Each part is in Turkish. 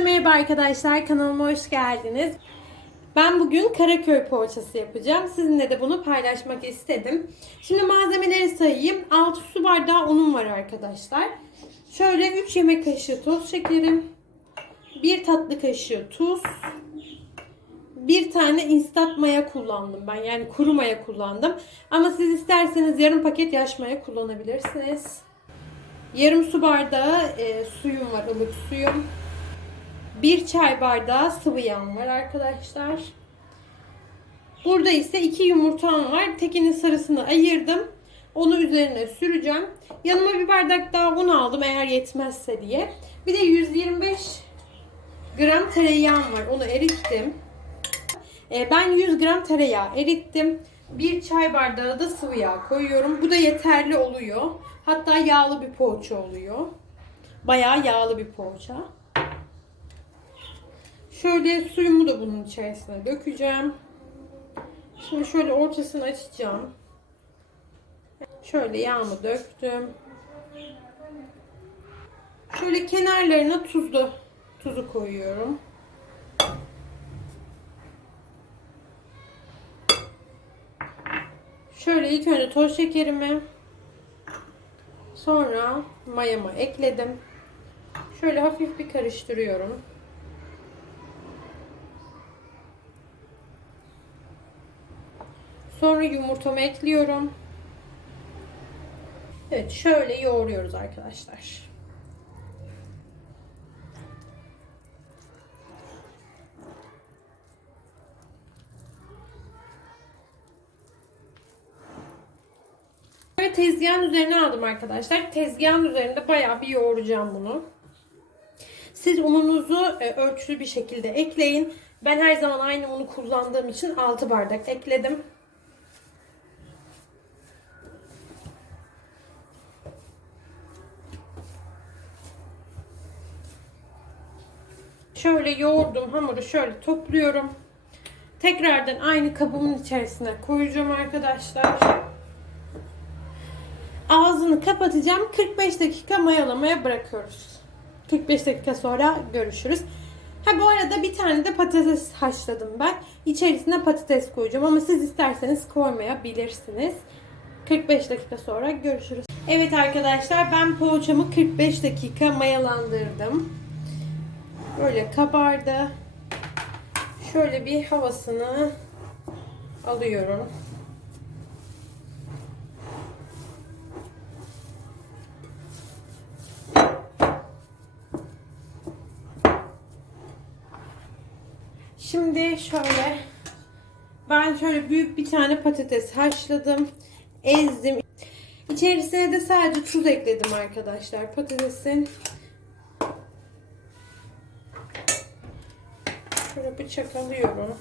Herkese merhaba arkadaşlar. Kanalıma hoş geldiniz. Ben bugün Karaköy poğaçası yapacağım. Sizinle de bunu paylaşmak istedim. Şimdi malzemeleri sayayım. 6 su bardağı unum var arkadaşlar. Şöyle 3 yemek kaşığı toz şekerim. 1 tatlı kaşığı tuz. Bir tane instant maya kullandım ben. Yani kuru maya kullandım. Ama siz isterseniz yarım paket yaş maya kullanabilirsiniz. Yarım su bardağı e, suyum var, ılık suyum. Bir çay bardağı sıvı yağım var arkadaşlar. Burada ise iki yumurtam var. Tekinin sarısını ayırdım. Onu üzerine süreceğim. Yanıma bir bardak daha un aldım eğer yetmezse diye. Bir de 125 gram tereyağım var. Onu erittim. E, ben 100 gram tereyağı erittim. Bir çay bardağı da sıvı yağ koyuyorum. Bu da yeterli oluyor. Hatta yağlı bir poğaça oluyor. Bayağı yağlı bir poğaça. Şöyle suyumu da bunun içerisine dökeceğim. Şimdi şöyle ortasını açacağım. Şöyle yağımı döktüm. Şöyle kenarlarına tuzlu tuzu koyuyorum. Şöyle ilk önce toz şekerimi sonra mayamı ekledim. Şöyle hafif bir karıştırıyorum. Sonra yumurtamı ekliyorum. Evet şöyle yoğuruyoruz arkadaşlar. Tezgahın üzerine aldım arkadaşlar. Tezgahın üzerinde bayağı bir yoğuracağım bunu. Siz ununuzu e, ölçülü bir şekilde ekleyin. Ben her zaman aynı unu kullandığım için 6 bardak ekledim. Şöyle yoğurdum hamuru şöyle topluyorum. Tekrardan aynı kabımın içerisine koyacağım arkadaşlar. Ağzını kapatacağım. 45 dakika mayalamaya bırakıyoruz. 45 dakika sonra görüşürüz. Ha bu arada bir tane de patates haşladım ben. İçerisine patates koyacağım ama siz isterseniz koymayabilirsiniz. 45 dakika sonra görüşürüz. Evet arkadaşlar ben poğaçamı 45 dakika mayalandırdım. Böyle kabardı. Şöyle bir havasını alıyorum. Şimdi şöyle ben şöyle büyük bir tane patates haşladım. Ezdim. İçerisine de sadece tuz ekledim arkadaşlar. Patatesin Şöyle bıçak alıyorum.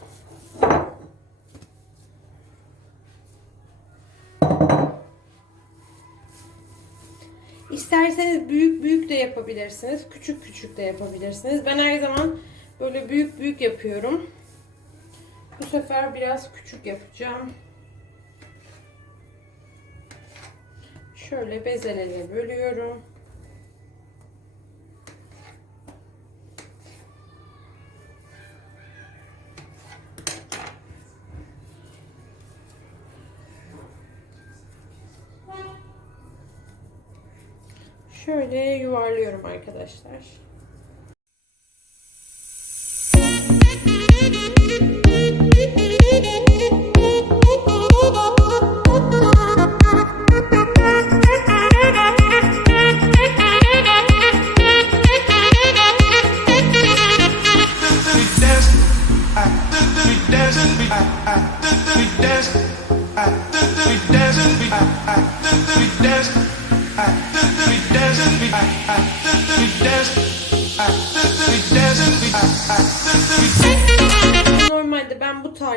İsterseniz büyük büyük de yapabilirsiniz. Küçük küçük de yapabilirsiniz. Ben her zaman böyle büyük büyük yapıyorum. Bu sefer biraz küçük yapacağım. Şöyle bezelere bölüyorum. Şöyle yuvarlıyorum arkadaşlar.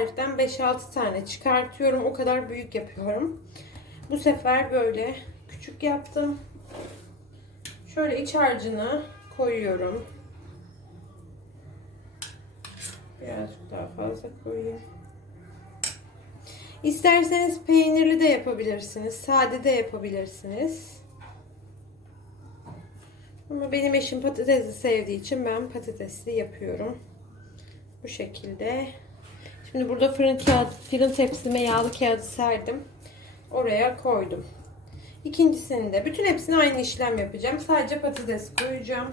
Tariften 5-6 tane çıkartıyorum. O kadar büyük yapıyorum. Bu sefer böyle küçük yaptım. Şöyle iç harcını koyuyorum. Birazcık daha fazla koyayım. İsterseniz peynirli de yapabilirsiniz. Sade de yapabilirsiniz. Ama benim eşim patatesi sevdiği için ben patatesli yapıyorum. Bu şekilde. Şimdi burada fırın kağıt, fırın tepsime yağlı kağıdı serdim. Oraya koydum. İkincisini de bütün hepsini aynı işlem yapacağım. Sadece patates koyacağım.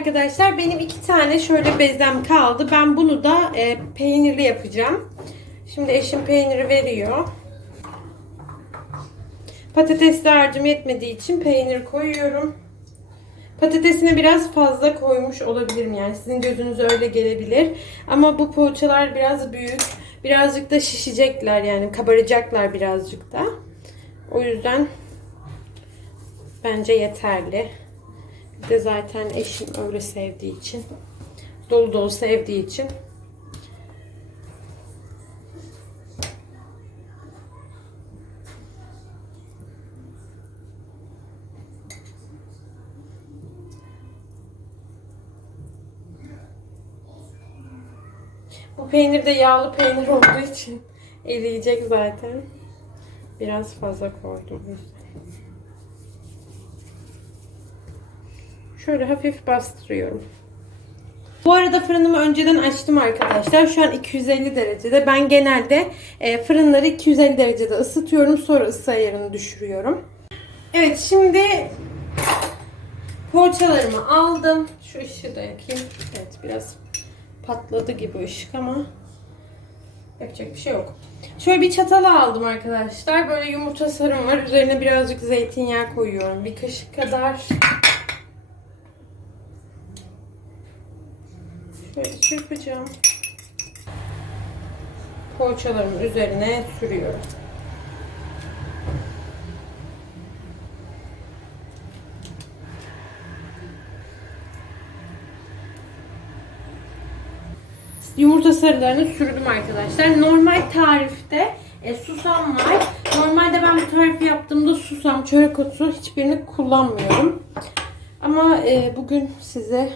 Arkadaşlar benim iki tane şöyle bezem kaldı. Ben bunu da e, peynirli yapacağım. Şimdi eşim peyniri veriyor. Patatesli harcım yetmediği için peynir koyuyorum. Patatesini biraz fazla koymuş olabilirim yani sizin gözünüze öyle gelebilir. Ama bu poğaçalar biraz büyük. Birazcık da şişecekler yani kabaracaklar birazcık da. O yüzden bence yeterli. De zaten eşim öyle sevdiği için. Dolu dolu sevdiği için. Bu peynir de yağlı peynir olduğu için eriyecek zaten. Biraz fazla koydum o yüzden. Şöyle hafif bastırıyorum. Bu arada fırınımı önceden açtım arkadaşlar. Şu an 250 derecede. Ben genelde e, fırınları 250 derecede ısıtıyorum. Sonra ısı ayarını düşürüyorum. Evet şimdi poğaçalarımı aldım. Şu ışığı da yakayım. Evet biraz patladı gibi ışık ama yapacak bir şey yok. Şöyle bir çatal aldım arkadaşlar. Böyle yumurta sarım var. Üzerine birazcık zeytinyağı koyuyorum. Bir kaşık kadar. Şöyle çırpacağım. Poğaçalarımın üzerine sürüyorum. Yumurta sarılarını sürdüm arkadaşlar. Normal tarifte e, susam var. Normalde ben bu tarifi yaptığımda susam, çörek otu hiçbirini kullanmıyorum. Ama e, bugün size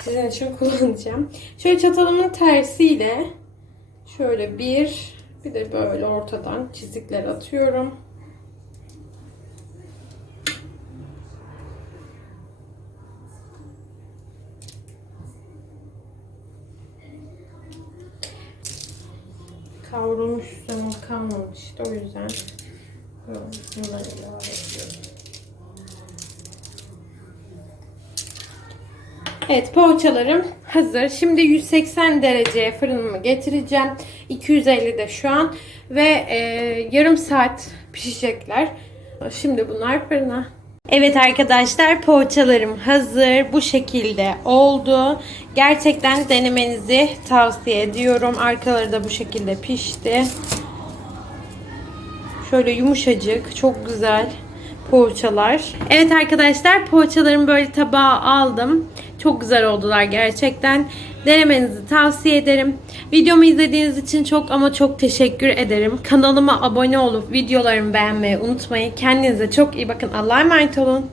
sizin için kullanacağım. Şöyle çatalımın tersiyle şöyle bir bir de böyle ortadan çizikler atıyorum. Kavrulmuş susamım kalmamıştı. O yüzden bunları ilave ediyorum. Evet poğaçalarım hazır. Şimdi 180 dereceye fırınımı getireceğim. 250'de şu an. Ve e, yarım saat pişecekler. Şimdi bunlar fırına. Evet arkadaşlar poğaçalarım hazır. Bu şekilde oldu. Gerçekten denemenizi tavsiye ediyorum. Arkaları da bu şekilde pişti. Şöyle yumuşacık, çok güzel poğaçalar. Evet arkadaşlar poğaçalarımı böyle tabağa aldım. Çok güzel oldular gerçekten. Denemenizi tavsiye ederim. Videomu izlediğiniz için çok ama çok teşekkür ederim. Kanalıma abone olup videolarımı beğenmeyi unutmayın. Kendinize çok iyi bakın. Allah'a emanet olun.